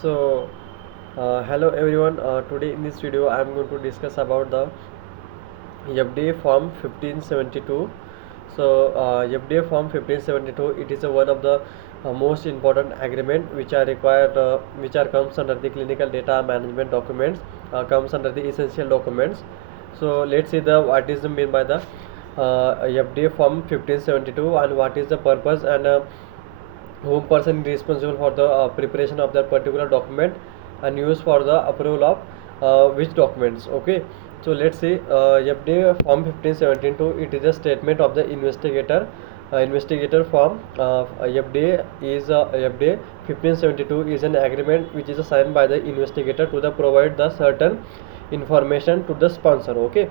So, hello everyone. Today in this video, I am going to discuss about the FDA Form 1572. So, FDA Form 1572, it is one of the most important agreement which are required, which are comes under the clinical data management documents, comes under the essential documents. So, let's see the what is the mean by the FDA Form 1572 and what is the purpose and whom person is responsible for the preparation of that particular document and used for the approval of which documents. Okay, so let's see. FDA form 1572, it is a statement of the investigator form. FDA is FDA 1572 is an agreement which is signed by the investigator to the provide the certain information to the sponsor. Okay,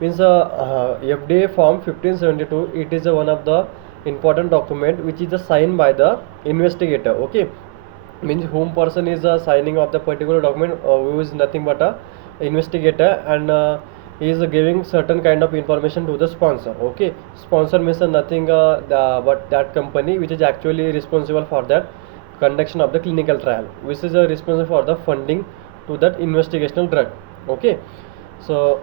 means FDA form 1572, it is one of the important document which is signed by the investigator. Okay, means whom person is signing of the particular document, who is nothing but a investigator, and he is giving certain kind of information to the sponsor. Okay, sponsor means nothing but that company which is actually responsible for that conduction of the clinical trial, which is responsible for the funding to that investigational drug. Okay, so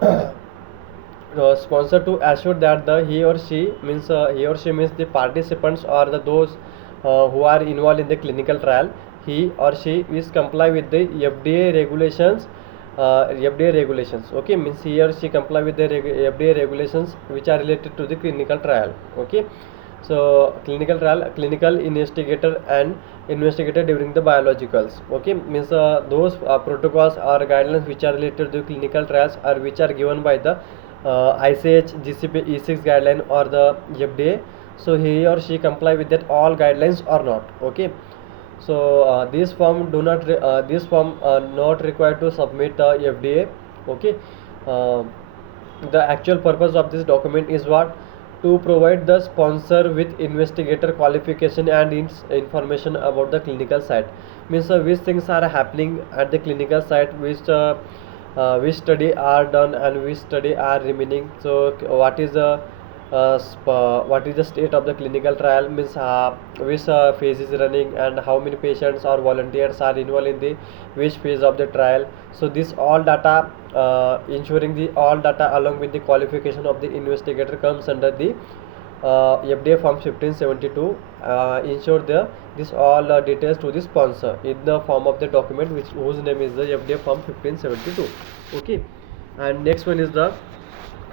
sponsor to assure that the he or she means the participants or the those who are involved in the clinical trial, he or she is comply with the FDA regulations. FDA regulations, okay, means he or she comply with the FDA regulations which are related to the clinical trial. Okay, so clinical investigator and investigator during the biologicals. Okay, means those protocols or guidelines which are related to clinical trials or which are given by the ICH, GCP, E6 guideline or the FDA. So he or she comply with that all guidelines or not. Okay, so this form not required to submit FDA. Okay, uh, the actual purpose of this document is what? To provide the sponsor with investigator qualification and its information about the clinical site, means which things are happening at the clinical site, which study are done and which study are remaining. So what is the state of the clinical trial, means which phase is running and how many patients or volunteers are involved in the which phase of the trial. So this all data, ensuring the all data along with the qualification of the investigator comes under the FDA Form 1572. Ensure this all details to the sponsor in the form of the document which whose name is the FDA Form 1572. Okay, and next one is the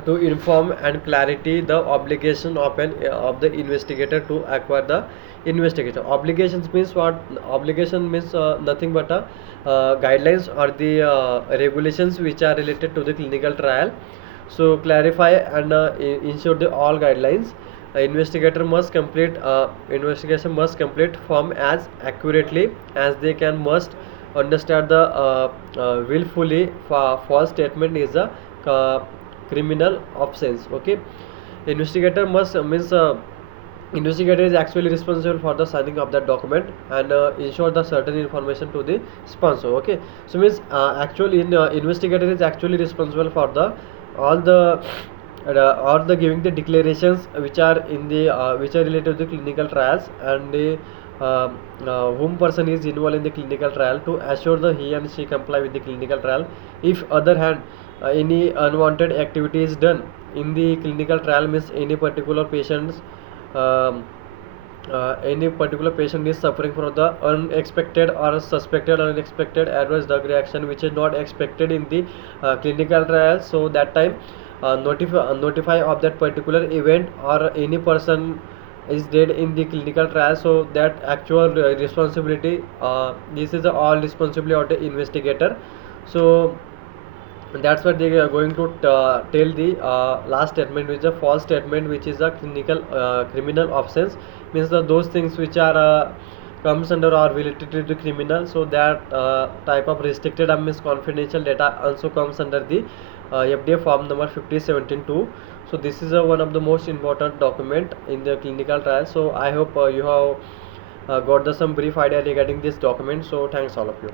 to inform and clarity the obligation of the investigator to acquire the investigator. Obligations means what? Obligation means nothing but guidelines or the regulations which are related to the clinical trial. So clarify and ensure the all guidelines. Investigator must complete investigation must complete form as accurately as they can, must understand the willfully false statement is a criminal offense. Okay, investigator must means investigator is actually responsible for the signing of that document and ensure the certain information to the sponsor. Okay, so means actually investigator is actually responsible for the all the or the giving the declarations which are in the which are related to the clinical trials and the whom person is involved in the clinical trial to assure the he and she comply with the clinical trial. If other hand any unwanted activity is done in the clinical trial, means any particular patient is suffering from the unexpected or suspected unexpected adverse drug reaction which is not expected in the clinical trial, so that time notify of that particular event, or any person is dead in the clinical trial, so that actual responsibility, this is the all responsibility of the investigator. So that's what they are going to tell the last statement, which is a false statement, which is a criminal offense, means those things which are comes under or related to the criminal. So that type of restricted and means confidential data also comes under the FDA form number 5017-2. So this is one of the most important document in the clinical trial. So I hope you have got the some brief idea regarding this document. So thanks all of you.